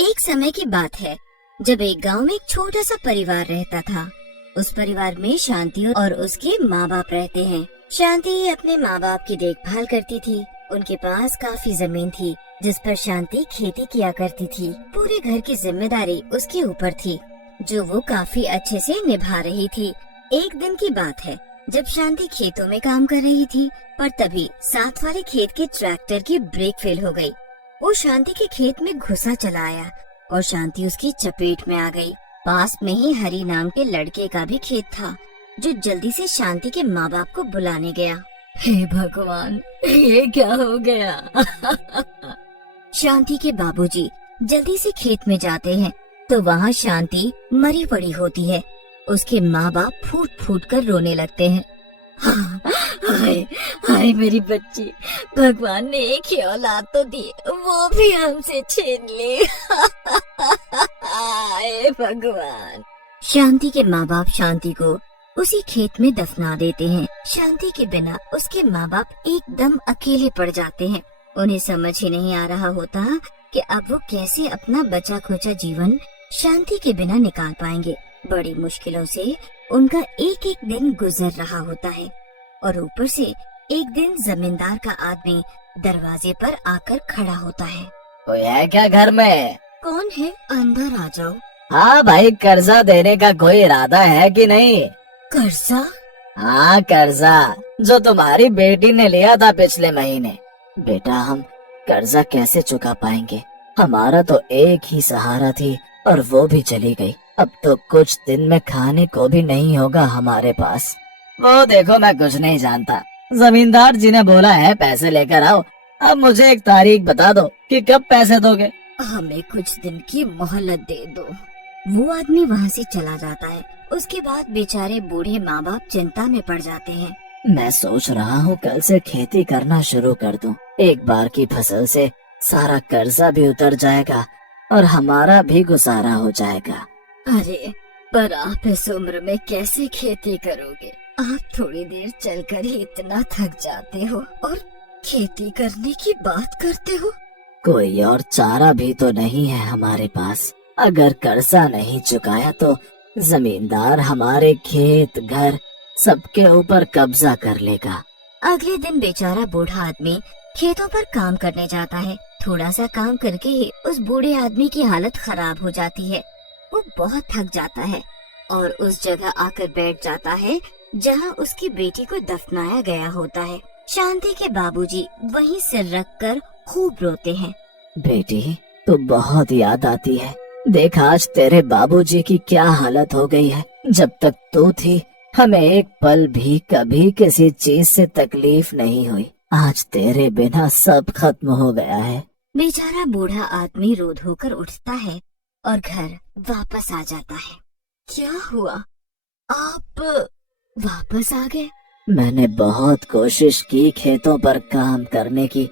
एक समय की बात है जब एक गांव में एक छोटा सा परिवार रहता था। उस परिवार में शांति और उसके माँ बाप रहते हैं। शांति अपने माँ बाप की देखभाल करती थी। उनके पास काफी जमीन थी जिस पर शांति खेती किया करती थी। पूरे घर की जिम्मेदारी उसके ऊपर थी जो वो काफी अच्छे से निभा रही थी। एक दिन की बात है जब शांति खेतों में काम कर रही थी, पर तभी साथ वाले खेत के ट्रैक्टर की ब्रेक फेल हो गई। वो शांति के खेत में घुसा चला आया और शांति उसकी चपेट में आ गई। पास में ही हरी नाम के लड़के का भी खेत था जो जल्दी से शांति के माँ बाप को बुलाने गया। हे भगवान, ये क्या हो गया? शांति के बाबूजी जल्दी से खेत में जाते हैं तो वहाँ शांति मरी पड़ी होती है। उसके माँ बाप फूट फूट कर रोने लगते हैं। हाय हाय मेरी बच्ची, भगवान ने एक ही औलाद तो दी, वो भी हमसे छीन ली। हाय भगवान। शांति के माँ बाप शांति को उसी खेत में दफना देते हैं। शांति के बिना उसके माँ बाप एकदम अकेले पड़ जाते हैं। उन्हें समझ ही नहीं आ रहा होता कि अब वो कैसे अपना बचा खुचा जीवन शांति के बिना निकाल पाएंगे। बड़ी मुश्किलों से उनका एक एक दिन गुजर रहा होता है और ऊपर से एक दिन जमींदार का आदमी दरवाजे पर आकर खड़ा होता है। कोई है क्या घर में? कौन है? अंदर आ जाओ। हाँ भाई, कर्जा देने का कोई इरादा है कि नहीं? कर्जा? हाँ, कर्जा जो तुम्हारी बेटी ने लिया था पिछले महीने। बेटा, हम कर्जा कैसे चुका पाएंगे? हमारा तो एक ही सहारा थी और वो भी चली गई। अब तो कुछ दिन में खाने को भी नहीं होगा हमारे पास। वो देखो, मैं कुछ नहीं जानता। जमींदार जी ने बोला है पैसे लेकर आओ। अब मुझे एक तारीख बता दो कि कब पैसे दोगे। हमें कुछ दिन की मोहलत दे दो। वो आदमी वहाँ से चला जाता है। उसके बाद बेचारे बूढ़े माँ बाप चिंता में पड़ जाते हैं। मैं सोच रहा हूँ कल से खेती करना शुरू कर दूं। एक बार की फसल से सारा कर्जा भी उतर जाएगा और हमारा भी गुजारा हो जाएगा। अरे पर आप इस उम्र में कैसे खेती करोगे? आप थोड़ी देर चलकर ही इतना थक जाते हो और खेती करने की बात करते हो। कोई और चारा भी तो नहीं है हमारे पास। अगर कर्जा नहीं चुकाया तो जमींदार हमारे खेत घर सबके ऊपर कब्जा कर लेगा। अगले दिन बेचारा बूढ़ा आदमी खेतों पर काम करने जाता है। थोड़ा सा काम करके ही उस बूढ़े आदमी की हालत खराब हो जाती है। वो बहुत थक जाता है और उस जगह आकर बैठ जाता है जहाँ उसकी बेटी को दफनाया गया होता है। शांति के बाबूजी वहीं सिर रखकर खूब रोते हैं। बेटी, तो बहुत याद आती है। देख आज तेरे बाबूजी की क्या हालत हो गई है। जब तक तू थी हमें एक पल भी कभी किसी चीज से तकलीफ नहीं हुई। आज तेरे बिना सब खत्म हो गया है। बेचारा बूढ़ा आदमी रो धोकर उठता है और घर वापस आ जाता है। क्या हुआ? आप वापस आ गए? मैंने बहुत कोशिश की खेतों पर काम करने की,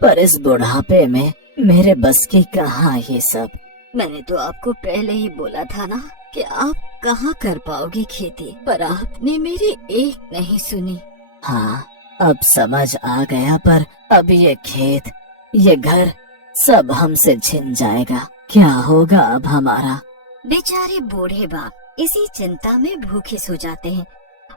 पर इस बुढ़ापे में मेरे बस की कहाँ ये सब। मैंने तो आपको पहले ही बोला था ना कि आप कहाँ कर पाओगे खेती, पर आपने मेरी एक नहीं सुनी। हाँ, अब समझ आ गया, पर अब ये खेत, ये घर सब हमसे छिन जाएगा। क्या होगा अब हमारा? बेचारे बूढ़े बाप इसी चिंता में भूखे सो जाते हैं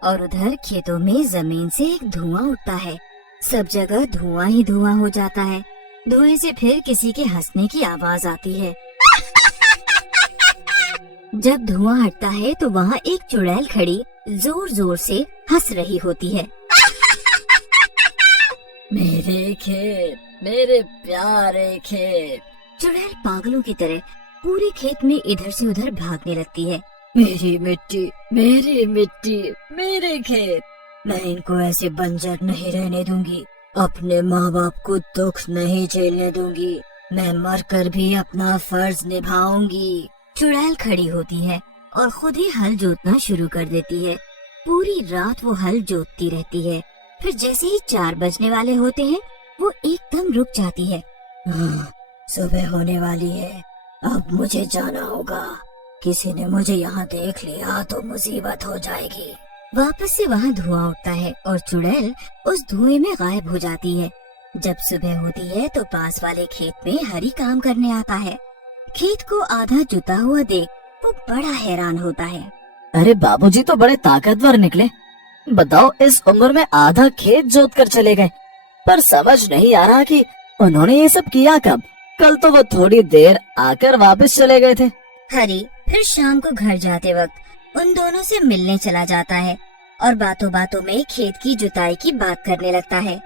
और उधर खेतों में जमीन से एक धुआं उठता है। सब जगह धुआं ही धुआं हो जाता है। धुएं से फिर किसी के हंसने की आवाज आती है। जब धुआं हटता है तो वहाँ एक चुड़ैल खड़ी जोर जोर से हंस रही होती है। मेरे खेत, मेरे प्यारे खेत। चुड़ैल पागलों की तरह पूरे खेत में इधर से उधर भागने लगती है। मेरी मिट्टी, मेरी मिट्टी, मेरे खेत। मैं इनको ऐसे बंजर नहीं रहने दूंगी। अपने माँ बाप को दुख नहीं झेलने दूंगी। मैं मरकर भी अपना फर्ज निभाऊंगी। चुड़ैल खड़ी होती है और खुद ही हल जोतना शुरू कर देती है। पूरी रात वो हल जोतती रहती है। फिर जैसे ही 4 बजने वाले होते हैं वो एकदम रुक जाती है। सुबह होने वाली है, अब मुझे जाना होगा। किसी ने मुझे यहाँ देख लिया तो मुसीबत हो जाएगी। वापस से वहाँ धुआं उठता है और चुड़ैल उस धुएं में गायब हो जाती है। जब सुबह होती है तो पास वाले खेत में हरी काम करने आता है। खेत को आधा जुता हुआ देख वो बड़ा हैरान होता है। अरे बाबूजी तो बड़े ताकतवर निकले। बताओ, इस उम्र में आधा खेत जोत कर चले गए, पर समझ नहीं आ रहा कि उन्होंने ये सब किया कब। कल तो वो थोड़ी देर आकर वापस चले गए थे। हरी फिर शाम को घर जाते वक्त उन दोनों से मिलने चला जाता है और बातों बातों में खेत की जुताई की बात करने लगता है।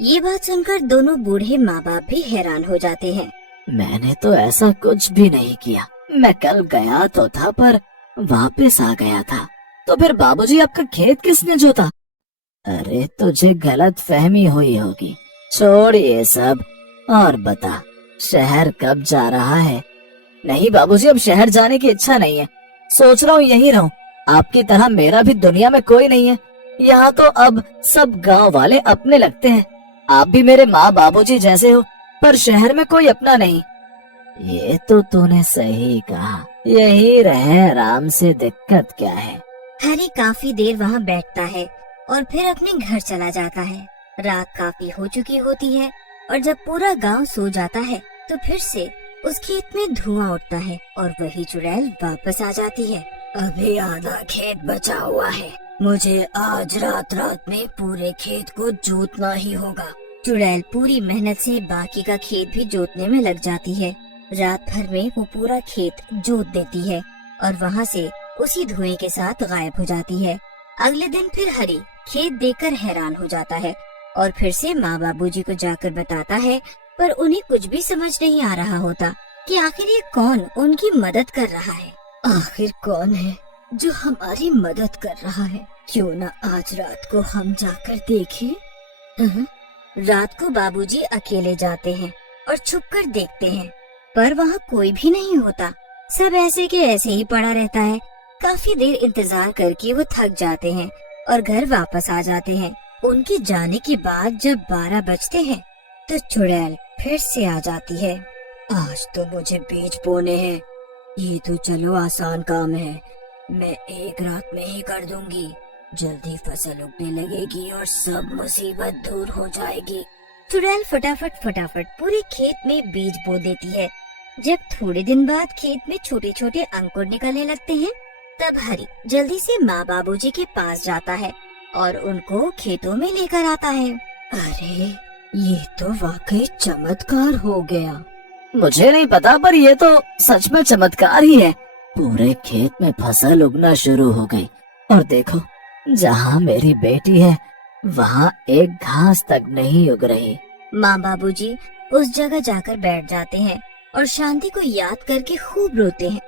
ये बात सुनकर दोनों बूढ़े माँ बाप भी हैरान हो जाते हैं। मैंने तो ऐसा कुछ भी नहीं किया। मैं कल गया तो था पर वापस आ गया था। तो फिर बाबूजी आपका खेत किसने जोता? अरे तुझे गलत फहमी हुई होगी। छोड़ ये सब और बता, शहर कब जा रहा है? नहीं बाबूजी, अब शहर जाने की इच्छा नहीं है। सोच रहा हूँ यहीं रहूं। आपकी तरह मेरा भी दुनिया में कोई नहीं है। यहाँ तो अब सब गांव वाले अपने लगते हैं। आप भी मेरे माँ बाबूजी जैसे हो, पर शहर में कोई अपना नहीं। ये तो तूने सही कहा। यही रहे आराम से, दिक्कत क्या है? हरी काफी देर वहाँ बैठता है और फिर अपने घर चला जाता है। रात काफी हो चुकी होती है और जब पूरा गांव सो जाता है तो फिर से उस खेत में धुआं उठता है और वही चुड़ैल वापस आ जाती है। अभी आधा खेत बचा हुआ है, मुझे आज रात रात में पूरे खेत को जोतना ही होगा। चुड़ैल पूरी मेहनत से बाकी का खेत भी जोतने में लग जाती है। रात भर में वो पूरा खेत जोत देती है और वहाँ से उसी धुएं के साथ गायब हो जाती है। अगले दिन फिर हरी खेत देखकर हैरान हो जाता है और फिर से माँ बाबूजी को जाकर बताता है, पर उन्हें कुछ भी समझ नहीं आ रहा होता कि आखिर ये कौन उनकी मदद कर रहा है। आखिर कौन है जो हमारी मदद कर रहा है? क्यों न आज रात को हम जाकर देखें। रात को बाबूजी अकेले जाते हैं और छुपकर देखते हैं, पर वहाँ कोई भी नहीं होता। सब ऐसे के ऐसे ही पड़ा रहता है। काफी देर इंतजार करके वो थक जाते हैं और घर वापस आ जाते हैं। उनके जाने के बाद जब 12 बजते हैं तो चुड़ैल फिर से आ जाती है। आज तो मुझे बीज बोने हैं। ये तो चलो आसान काम है, मैं एक रात में ही कर दूंगी। जल्दी फसल उगने लगेगी और सब मुसीबत दूर हो जाएगी। चुड़ैल फटाफट पूरे खेत में बीज बो देती है। जब थोड़े दिन बाद खेत में छोटे छोटे अंकुर निकलने लगते हैं, तब हरी जल्दी से माँ बाबूजी के पास जाता है और उनको खेतों में लेकर आता है। अरे ये तो वाकई चमत्कार हो गया। मुझे नहीं पता, पर ये तो सच में चमत्कार ही है। पूरे खेत में फसल उगना शुरू हो गई और देखो, जहाँ मेरी बेटी है वहाँ एक घास तक नहीं उग रही। माँ बाबूजी उस जगह जाकर बैठ जाते हैं और शांति को याद करके खूब रोते हैं।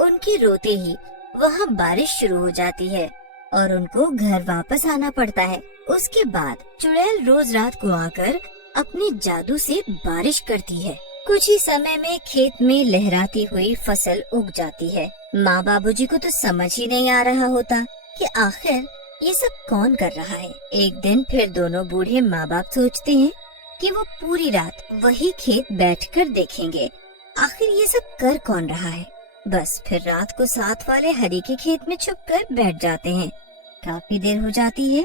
उनके रोते ही वहाँ बारिश शुरू हो जाती है और उनको घर वापस आना पड़ता है। उसके बाद चुड़ैल रोज रात को आकर अपने जादू से बारिश करती है। कुछ ही समय में खेत में लहराती हुई फसल उग जाती है। माँ बाबूजी को तो समझ ही नहीं आ रहा होता कि आखिर ये सब कौन कर रहा है। एक दिन फिर दोनों बूढ़े माँ बाप सोचते हैं कि वो पूरी रात वही खेत बैठकर देखेंगे आखिर ये सब कर कौन रहा है। बस फिर रात को साथ वाले हरी के खेत में छुपकर बैठ जाते हैं। काफी देर हो जाती है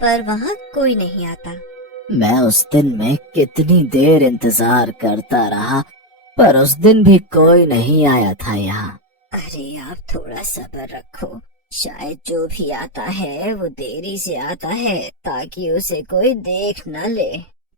पर वहाँ कोई नहीं आता। मैं उस दिन में कितनी देर इंतजार करता रहा, पर उस दिन भी कोई नहीं आया था यहाँ। अरे आप थोड़ा सब्र रखो, शायद जो भी आता है वो देरी से आता है ताकि उसे कोई देख न ले।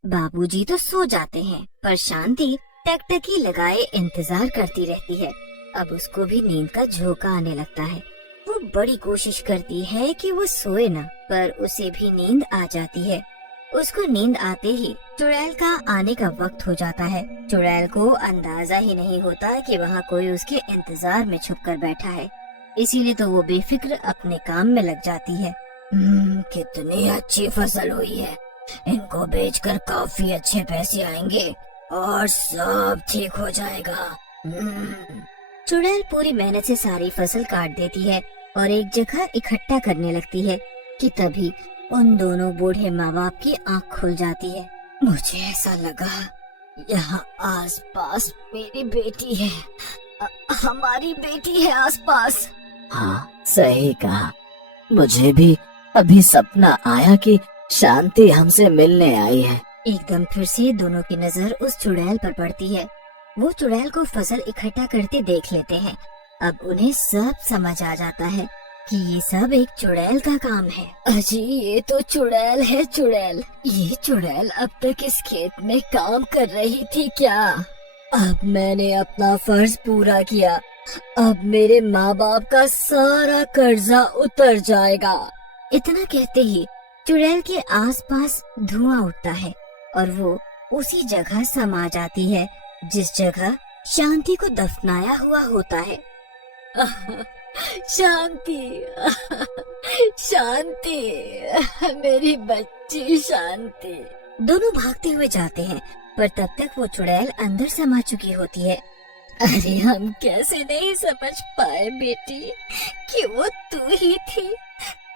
बाबूजी तो सो जाते हैं पर शांति टकटकी लगाए इंतजार करती रहती है। अब उसको भी नींद का झोंका आने लगता है। वो बड़ी कोशिश करती है कि वो सोए ना, पर उसे भी नींद आ जाती है। उसको नींद आते ही चुड़ैल का आने का वक्त हो जाता है। चुड़ैल को अंदाजा ही नहीं होता कि वहाँ कोई उसके इंतजार में छुपकर बैठा है, इसीलिए तो वो बेफिक्र अपने काम में लग जाती है। कितनी अच्छी फसल हुई है, इनको बेचकर काफी अच्छे पैसे आएंगे और सब ठीक हो जाएगा। चुड़ैल पूरी मेहनत से सारी फसल काट देती है और एक जगह इकट्ठा करने लगती है कि तभी उन दोनों बूढ़े माँ बाप की आँख खुल जाती है। मुझे ऐसा लगा यहाँ आसपास मेरी बेटी है, हमारी बेटी है आसपास। हाँ सही कहा, मुझे भी अभी सपना आया कि शांति हमसे मिलने आई है। एकदम फिर से दोनों की नजर उस चुड़ैल पर पड़ती है। वो चुड़ैल को फसल इकट्ठा करते देख लेते हैं। अब उन्हें सब समझ आ जाता है कि ये सब एक चुड़ैल का काम है। अजी ये तो चुड़ैल है, चुड़ैल। ये चुड़ैल अब तक इस खेत में काम कर रही थी क्या? अब मैंने अपना फर्ज पूरा किया। अब मेरे माँ बाप का सारा कर्जा उतर जाएगा। इतना कहते ही चुड़ैल के आसपास धुआं उठता है और वो उसी जगह समा जाती है जिस जगह शांति को दफनाया हुआ होता है। शांति, शांति, मेरी बच्ची शांति। दोनों भागते हुए जाते हैं, पर तब तक वो चुड़ैल अंदर समा चुकी होती है। अरे हम कैसे नहीं समझ पाए बेटी कि वो तू ही थी।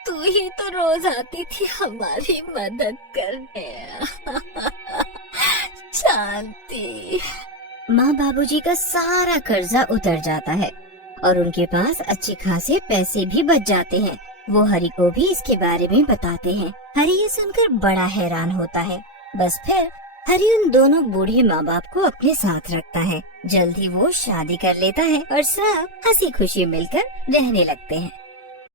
तू ही तो रोज आती थी हमारी मदद करने। शांति। माँ बाबूजी का सारा कर्जा उतर जाता है और उनके पास अच्छे खासे पैसे भी बच जाते हैं। वो हरि को भी इसके बारे में बताते हैं। हरि ये सुनकर बड़ा हैरान होता है। बस फिर हरि उन दोनों बूढ़े माँ बाप को अपने साथ रखता है। जल्द ही वो शादी कर लेता है और सब हंसी खुशी मिलकर रहने लगते हैं।